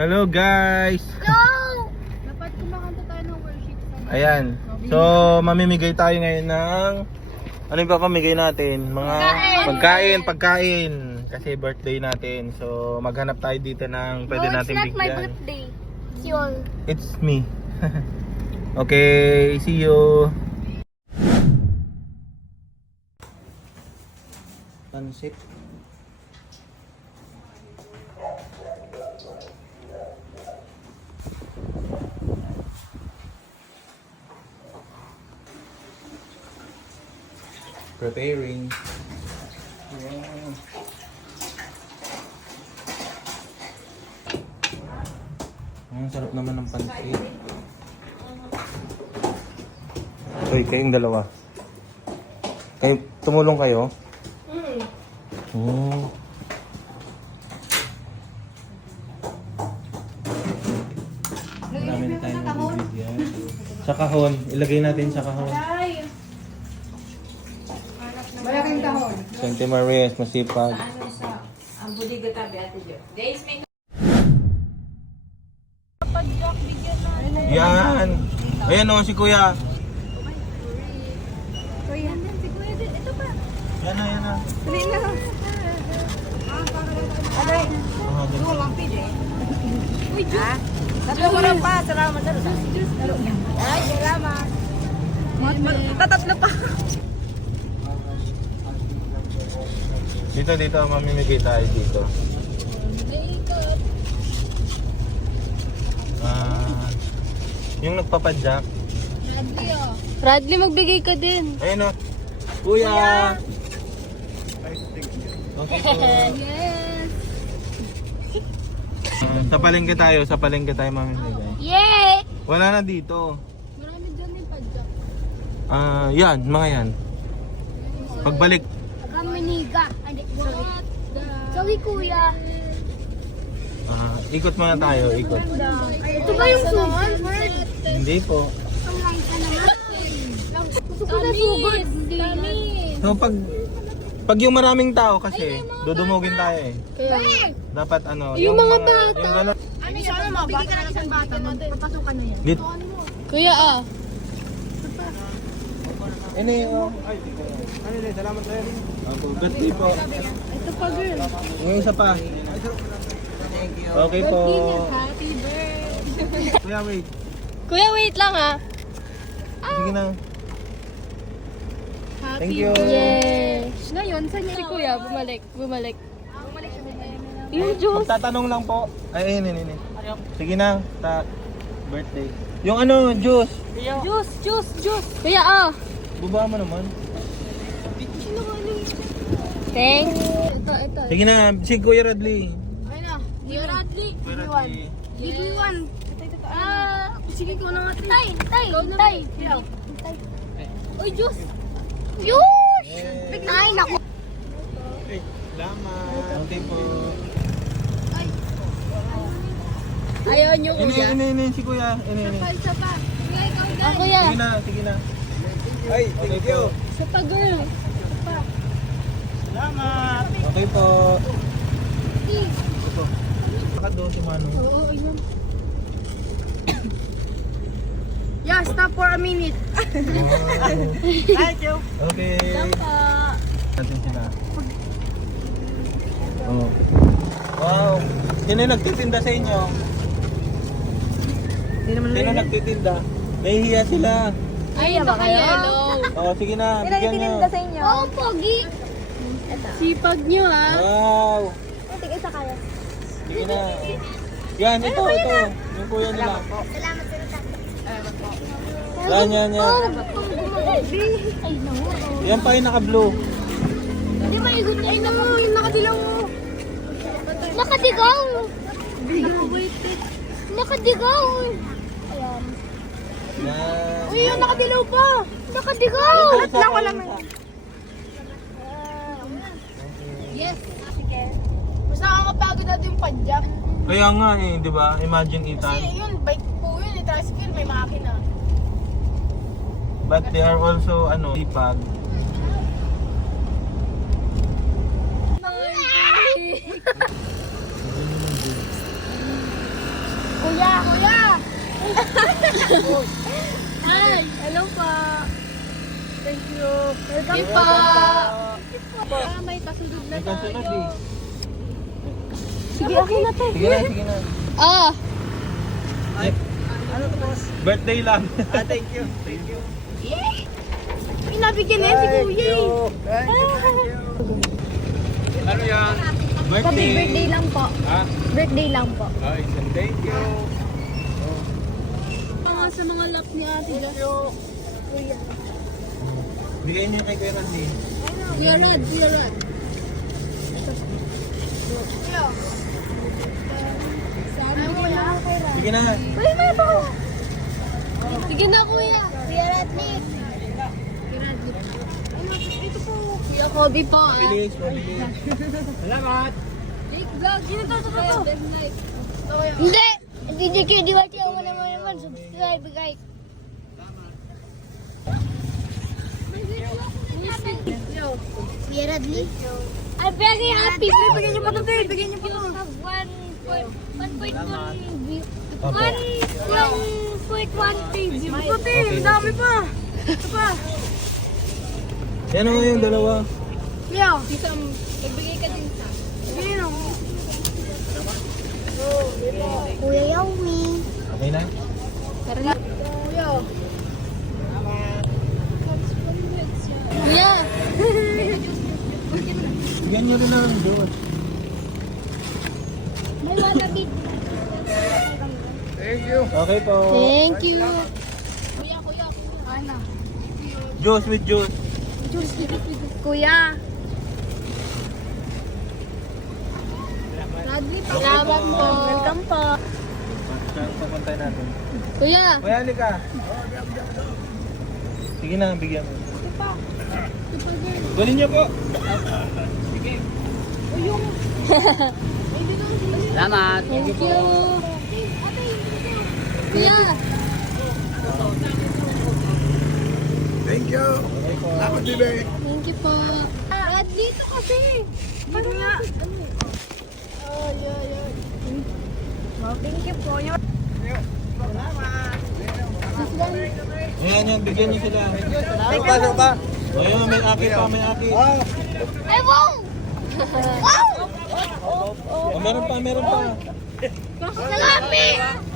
Hello guys! Dapat kumakanta tayo ng worship song. Ayan. So, mamimigay tayo ngayon ng... Ano yung papamigay natin? Mga pagkain. Kasi birthday natin. So, maghanap tayo dito ng pwede natin bigyan. It's not my birthday. It's yours. It's me. Okay, see you. Pansit. Preparing. Wow. Ang sarap naman ng pansit. Uy, kayong dalawa. Tumulong kayo? Oh. Marami na tayong bibigyan. Sa kahon. Ilagay natin sa kahon. Malaking tahon. Sante Marias, masipag. Ang budiga tabi ate Jo. Guys, may Pag-jack, bigyan natin. Yan! Ayan o, si Kuya. Kuya. Si Kuya din. Ito pa. Yan na, yan na. Dali na. Aray, Ah, dyan. mampid eh. Uy, Diyos. Tatlo ko lang pa. Salamat. Ay, salamat. Tatatlo pa. Dito, mamimigay tayo dito. Naikot. Yung nagpapadyak. Radley, oh. Radley, magbigay ka din. Ayun o. Kuya! Okay po. Yes. Sa palengke tayo mamimigay. Yay! Wala na dito. Marami dyan yung pag-jack. Yan, mga yan. Pagbalik. Kaminiga. Sorry, Kuya. Ikot muna tayo, ikot. Ito ba yung sugod? Hindi po. Gusto ko na sugod. So, pag yung maraming tao kasi, dudumugin tayo eh. Kaya, Dapat ano, yung mga bata. Yung gano'n. ano sana mabigay ka ng isang bata natin. Papasukan na yan. Dito. Kuya, Ano yung... Ay, dito. Ano yun, salamat sa'yo. Birthday po. Ito pa, girl. Yung isa pa. Okay po. Happy birthday. Kuya, wait. Kuya, wait lang Sige na. Thank you. Yes. Ngayon, saan si Kuya? Bumalik. Yung juice. Magtatanong lang po. Ay, ini. Sige na. Birthday. Yung ano, juice. Juice. Kuya, Buba mo naman. Thanks. Ito. Sige na, si Kuya Radley. Ayun na. Kuya Radley. Give me one. Sige ko na nga. Tay. Uy, juice. Ay, naku. Salamat. Okay po. Ayaw nyo, Kuya. Ini, si Kuya. Ini. Isa pa. Kuya. Sige na. Ay, thank you. Isa pa, girl. Salamat. Okay po. Ito po. Saka doon si Manu. Oo, ayun. Yeah, stop for a minute. Thank you. Okay. Dampa. Natin sila. Oh. Wow. Sino yung nagtitinda sa inyo? Sino nagtitinda? Nahihiya sila. Ay, baka yellow. Oh, sige na. Bigyan nyo. sa inyo. Oh, pogi. Sipag nyo, ha? Wow. Tingin sa kaya. Sige na. Yan, ito. Yung kuya nila. Salamat sa Yan. Ay, no. Yan pa yung naka-blue. Hindi ba yung good? Ay, no. Yung nakadilaw mo. Nakadigaw. Nakadigaw. Ayan. Yan. Uy, yung nakadilaw pa. Nakadigaw. Lang wala man. Yes. Sige. Mas nakakapagod natin yung padyak. Kaya nga eh, di ba? Imagine Ethan. Kasi yun, bike po yun, tricycle, may makina. But they are also, sipag. Ay, hello po. Thank you. Welcome po. May kasunod na May kasunod tayo. eh. Sige, okay na to. Sige na, sige na. Ah. Ano to, boss? Birthday lang. Thank you. Thank you. Pinabigyan na si Kuya. Thank you. Ano yan? Happy birthday lang po. Ha? Birthday lang po. Ay, thank you. Sa mga lap ni Ate Jess. Bigay niyo kay Kuya Randy. Kuya Rad. Sabi ko na kay Rad. Sige na. Kuya, may pa ko. Sige na, Kuya. Kuya Radley. Ito po. Kuya Cody po. Bilis, mabilis. Salamat. Jake Vlog. Sino to? Hindi. DJ KDYT ako naman. Subscribe, guys. Kuya Radley. I'm very happy. Bigyan niyo pa ito, bigyan niyo pa ito. 1.1 page. Puti, ang dami pa. Ito pa. Yan o yung dalawa. Leo. Nagbigay ka din sa. Sino? Kuya Yaumi. Okay na? Kuya. Kuya. Bigyan niyo rin ng Diyos. May waterbead. Thank you. Okay po. Thank you. Kuya. Ana. Diyos with Diyos. Kuya. Radley, salamat po. Welcome po. Saan pupunta natin? Kuya. Kuya, halika. Sige na, bigyan mo. Kunin niyo po. Salamat. Thank you. Kuya. Thank you. Okay po. Salamat, Bibi. Thank you po. Radley, ito kasi. Paano nga? Thank you po. Ayan yun, bigyan niyo sila. Pasok ba? Ayun, may akit pa, may akit. Ay, wow! Wow! Oh, meron pa, meron pa. Salapi!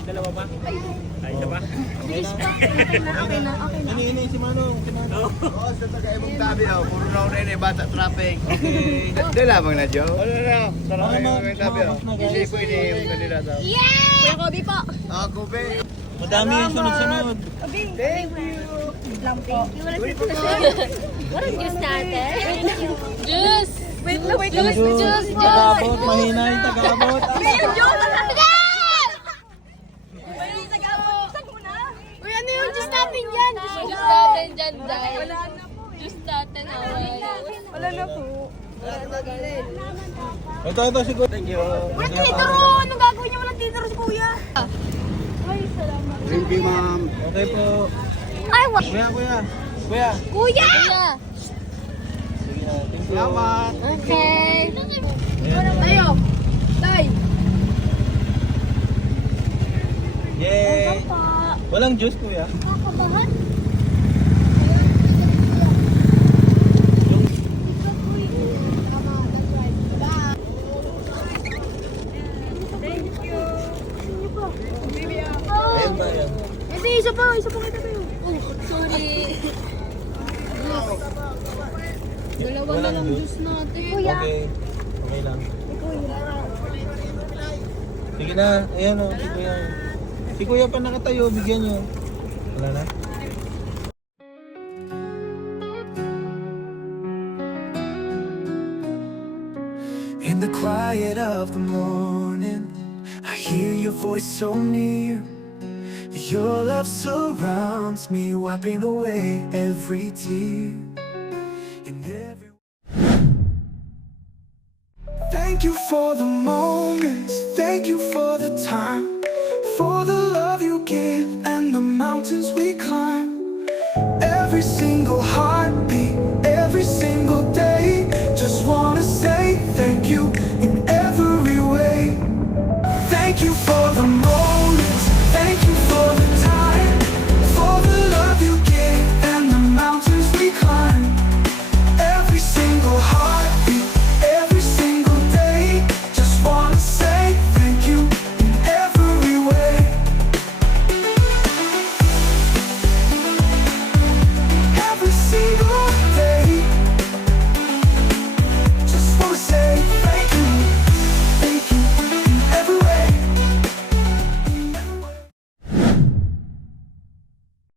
Dalawa ba? Ay, isa ba? Okay na. Ini si Manong, si Manong. Oo, sa taga-ibong tabi daw. Puro na una yun bata traffic. Di lamang na, Joe. Ano na? Sarap Ano, kayo mga tabi daw. mga guys. Hindi po ini yung kanila daw. Yay! Kuya Kobe po. Ako, be. Madami yung sunod-sunod. Thank you. What is juice natin? Juice! Wait lang. Juice, tagabot, mahina yung tagabot. Uy, ano yung juice natin dyan? Juice natin dyan, dahil. Wala na po. Juice natin, wala na po. Ito, siguro. Thank you. Uy, titiro! Anong gagawin niyo walang titiro si kuya? Ay, salamat. Thank you, ma'am. Okay po. Ay, what? Kuya. Kuya! Kuya. Sige na, thank you. Salamat. Okay. Ayan. Tayo. Tay. Yay! Walang juice, kuya. Kakabahan? Ayan ba yan? Hindi, isa pa kita tayo. Oh, sorry. Dalawa na Walang lang juice? juice natin. Kuya. Okay. Okay lang. Sige na, ayan o, si kuya. Si kuya pa nakatayo, bigyan nyo. Wala na? In the quiet of the morning, I hear your voice so near. Your love surrounds me, wiping away every tear. In every... Thank you for the moments, thank you for the time, for the love you give and the mountains we climb. Every single heartbeat, every single day, just wanna say thank you in every way. Thank you for the moments.